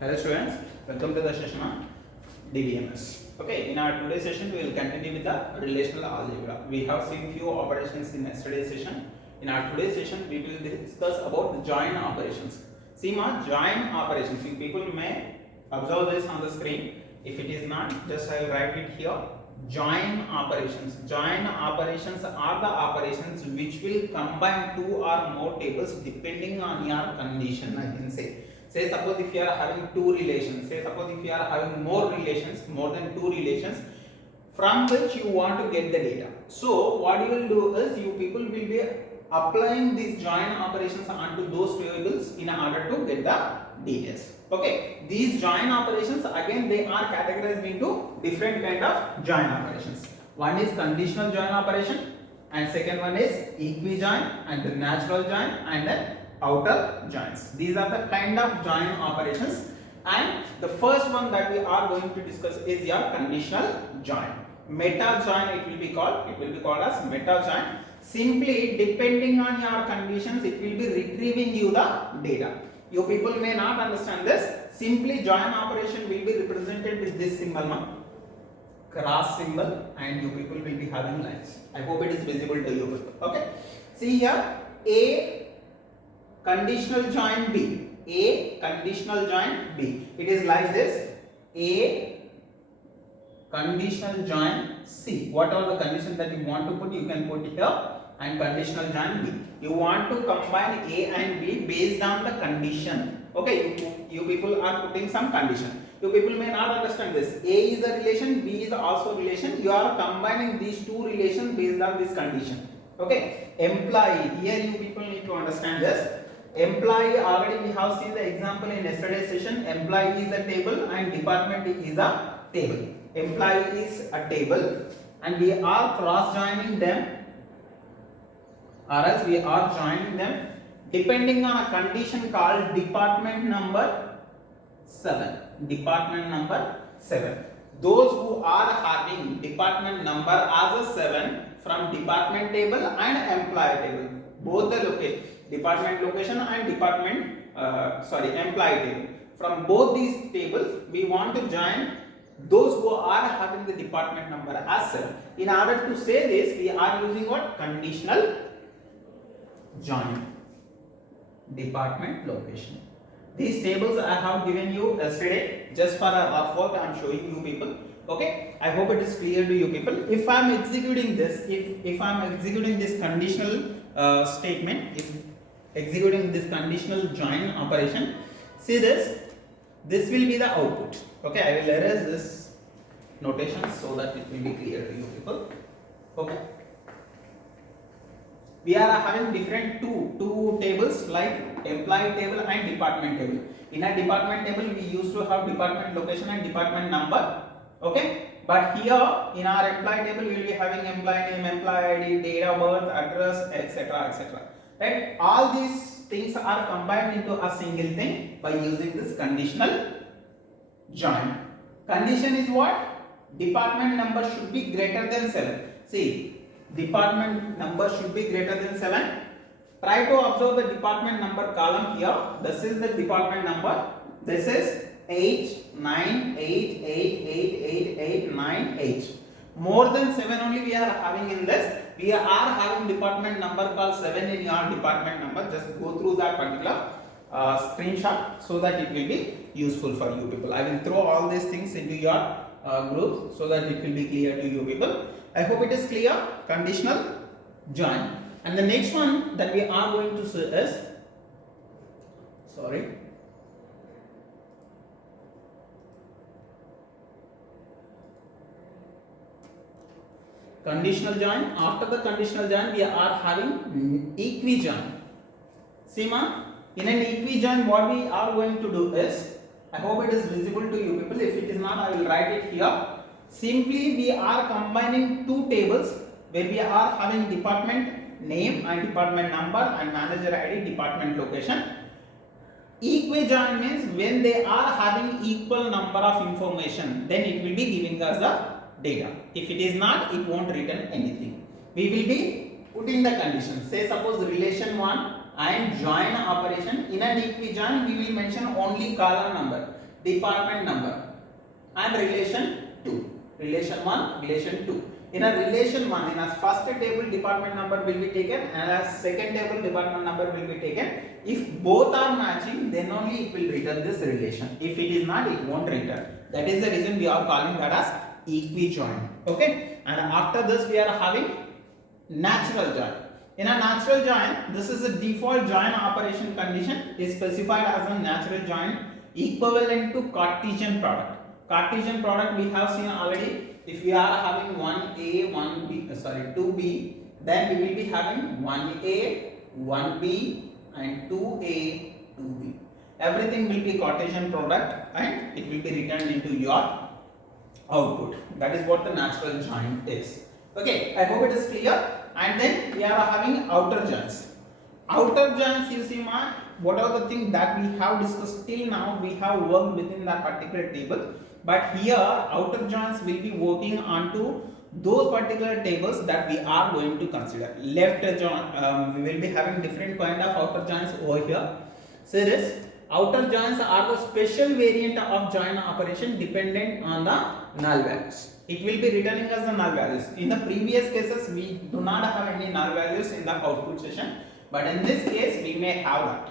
Hello students, welcome to the session on DBMS. Okay, in our today's session we will continue with the relational algebra. We have seen few operations in yesterday's session. In our today's session we will discuss about the join operations. See ma, join operations. You people may observe this on the screen. If it is not, just I will write it here. Join operations. Join operations are the operations which will combine two or more tables depending on your condition, I can say. Say suppose if you are having two relations, say suppose if you are having more relations, more than two relations, from which you want to get the data. So what you will do is you people will be applying these join operations onto those tables in order to get the details. Okay, these join operations again they are categorized into different kind of join operations. One is conditional join operation, and second one is equi-join, and the natural join, and then outer joins. These are the kind of join operations, and the first one that we are going to discuss is your conditional join. Meta join it will be called as meta join. Simply depending on your conditions it will be retrieving you the data. You people may not understand this. Simply join operation will be represented with this symbol, cross symbol, and you people will be having lines. I hope it is visible to you people. Okay, see here, A conditional join B. A conditional join B. It is like this. A conditional join C. What are the conditions that you want to put? You can put here, and conditional join B. You want to combine A and B based on the condition. Okay, you people are putting some condition. You people may not understand this. A is a relation, B is also a relation. You are combining these two relations based on this condition. Okay, employee. Here you people need to understand this. Employee, already we have seen the example in yesterday's session. Employee is a table and department is a table. Employee is a table and we are cross joining them, or else we are joining them depending on a condition called department number 7. Department number 7. Those who are having department number as a 7 from department table and employee table, both the location, department location and employee table, from both these tables we want to join those who are having the department number as 7. In order to say this, we are using what? Conditional join. Department location. These tables I have given you yesterday just for a rough work. I am showing you people. Okay, I hope it is clear to you people. If I am executing this, if I am executing this conditional statement, if executing this conditional join operation, see this will be the output. Okay, I will erase this notation so that it will be clear to you people. Okay, we are having different two tables like employee table and department table. In a department table we used to have department location and department number. Okay, but here in our employee table we will be having employee name, employee ID, date of birth, address, etc., etc. Right, all these things are combined into a single thing by using this conditional join. Condition is what? Department number should be greater than 7. See, department number should be greater than 7. Try to observe the department number column here. This is the department number. This is 898888898. More than 7 only we are having in this. We are having department number called 7 in your department number. Just go through that particular screenshot so that it will be useful for you people. I will throw all these things into your group so that it will be clear to you people. I hope it is clear. Conditional join. And the next one that we are going to see is conditional join. After the conditional join we are having equi-join. See ma, in an equi-join what we are going to do is, I hope it is visible to you people. If it is not, I will write it here. Simply we are combining two tables where we are having department name and department number and manager ID, department location. Equi-join means when they are having equal number of information, then it will be giving us the data. If it is not, it won't return anything. We will be putting the condition. Say suppose relation 1 and join operation. In an equi-join we will mention only column number. department number and relation 2. Relation 1, relation 2. In a relation 1, in a first table department number will be taken and a second table department number will be taken. If both are matching, then only it will return this relation. If it is not, it won't return. That is the reason we are calling that as equijoin. Okay. And after this we are having natural join. In a natural join, this is a default join operation condition is specified as a natural join equivalent to Cartesian product. Cartesian product we have seen already. If we are having 1a, 1b, 2b, then we will be having 1a, 1b and 2a, 2b. Everything will be Cartesian product and it will be returned into your output. That is what the natural join is. Okay, I hope it is clear. And then we are having outer joins. Outer joins, you see, what are the things that we have discussed till now? We have worked within that particular table. But here, outer joins will be working onto those particular tables that we are going to consider. Left join, we will be having different kind of outer joins over here. So this outer joins are the special variant of join operation dependent on the null values. It will be returning as the null values. In the previous cases, we do not have any null values in the output session. But in this case, we may have that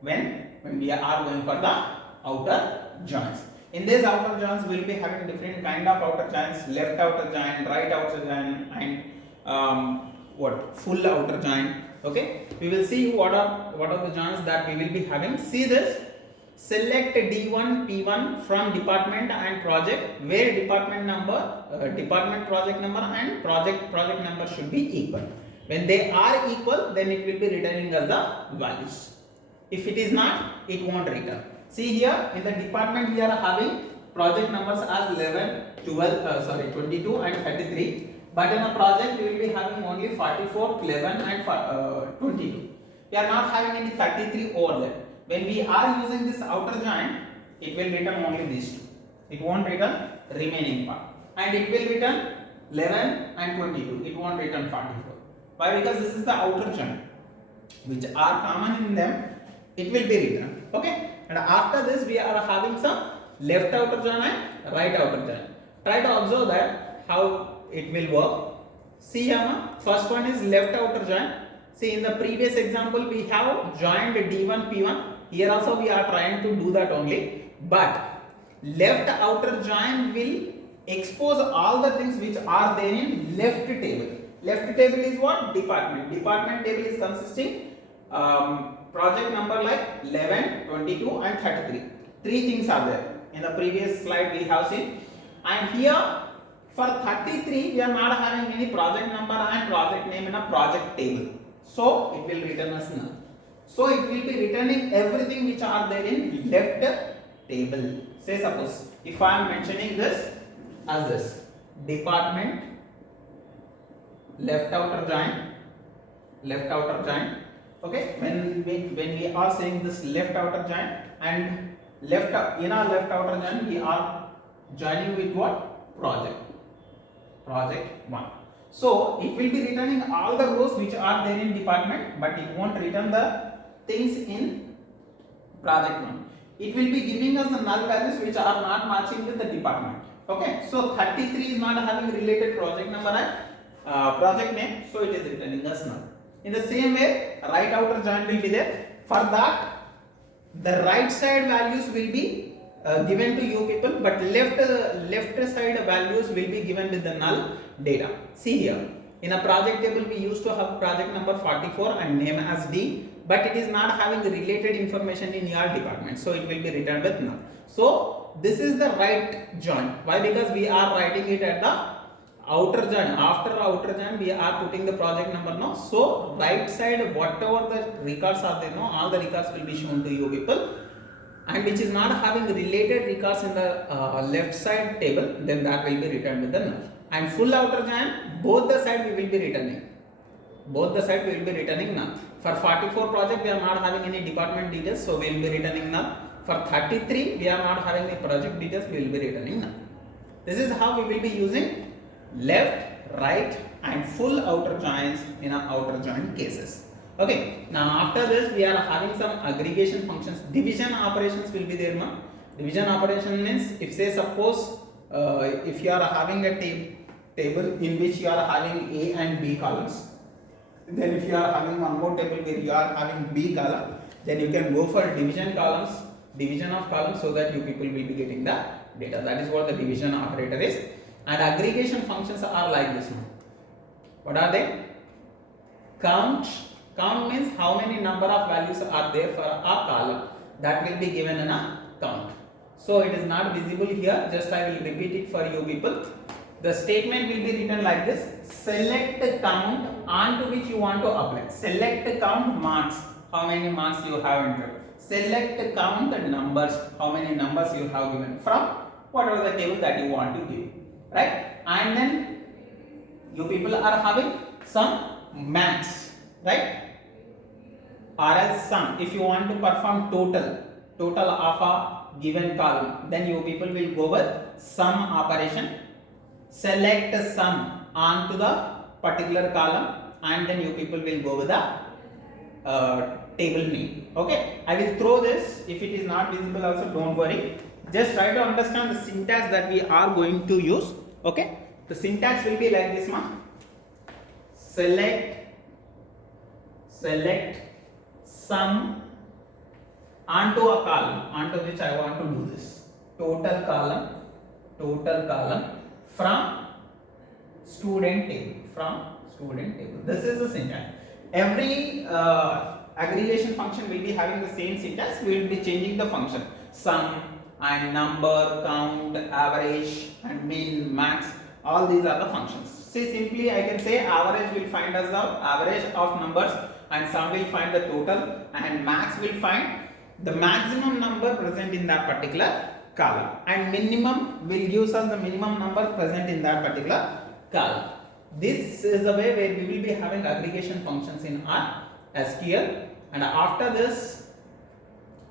when we are going for the outer joins. In these outer joins, we will be having different kind of outer joins: left outer join, right outer join, and full outer join. Okay, we will see what are the joins that we will be having. See this. Select D1, P1 from department and project where department number, department project number and project number should be equal. When they are equal, then it will be returning as the values. If it is not, it won't return. See here in the department we are having project numbers as 11, 22 and 33. But in a project we will be having only 44, 11 and 22. We are not having any 33 over there. When we are using this outer join, it will return only these two. It won't return remaining part. And it will return 11 and 22. It won't return 44. Why? Because this is the outer join, which are common in them. It will be returned. Okay. And after this, we are having some left outer join and right outer join. Try to observe that how it will work. See here, first one is left outer join. See, in the previous example, we have joined D1, P1. Here also we are trying to do that only. But left outer join will expose all the things which are there in left table. Left table is what? Department. Department table is consisting project number like 11, 22 and 33. Three things are there. In the previous slide we have seen. And here for 33 we are not having any project number and project name in a project table. So it will return as null. So it will be returning everything which are there in left table. Say suppose if I am mentioning this as this department left outer join. Okay, when we are saying this left outer join and left outer join we are joining with what? Project 1. So it will be returning all the rows which are there in department, but it won't return the things in project 1. It will be giving us the null values which are not matching with the department. Okay, so 33 is not having related project number and project name, so it is returning us null. In the same way, right outer join will be there. For that, the right side values will be given to you people, but left side values will be given with the null data. See here, in a project table we used to have project number 44 and name as D, but it is not having the related information in your department, so it will be returned with null. So this is the right join. Why? Because we are writing it at the outer join. After outer join we are putting the project number now. So right side whatever the records are there, all the records will be shown to you people, and which is not having related records in the left side table, then that will be returned with the null. And full outer join, both the side we will be returning. Null. For 44 project we are not having any department details, so we will be returning null. For 33 we are not having any project details, we will be returning null. This is how we will be using left, right and full outer joins in our outer join cases. Okay, now after this we are having some aggregation functions. Division operations will be there. Division operation means, if say suppose if you are having a table in which you are having A and B columns, then if you are having one more table where you are having B column, then you can go for division of columns, so that you people will be getting the data. That is what the division operator is. And aggregation functions are like this one. What are they? Count means how many number of values are there for a column, that will be given in a count. So it is not visible here, just I will repeat it for you people. The statement will be written like this: select count onto which you want to apply. Select count marks, how many marks you have entered. Select count numbers, how many numbers you have given from whatever the table that you want to give, right? And then you people are having some max, right? Or else sum. If you want to perform total of a given column, then you people will go with sum operation. Select sum onto the particular column, and then you people will go with the table name. Okay, I will throw this. If it is not visible also, don't worry. Just try to understand the syntax that we are going to use. Okay, the syntax will be like this one. Select sum onto a column, onto which I want to do this. Total column from student table. This is the syntax. Every aggregation function will be having the same syntax. We will be changing the function. Sum and number, count, average and min, max. All these are the functions. See, simply I can say average will find us the average of numbers, and sum will find the total, and max will find the maximum number present in that particular column, and minimum will give us the minimum number present in that particular column. This is the way where we will be having aggregation functions in our SQL. And after this,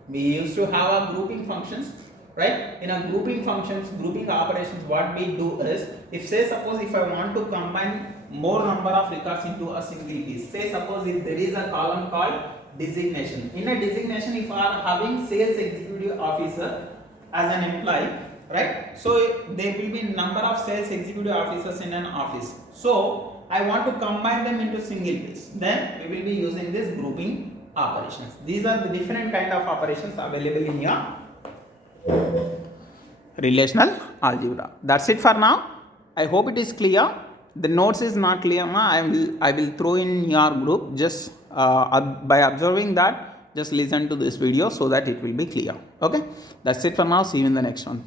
we used to have a grouping functions, right? In a grouping operations, what we do is, if say suppose if I want to combine more number of records into a single piece, say suppose if there is a column called designation. In a designation, if I are having sales executive officer as an employee, right? So there will be number of sales executive officers in an office. So I want to combine them into single piece. Then we will be using this grouping operations. These are the different kind of operations available in your relational algebra. That's it for now. I hope it is clear. The notes is not clear, I will throw in your group. Just by observing that, just listen to this video so that it will be clear. Okay, that's it for now. See you in the next one. Thank you.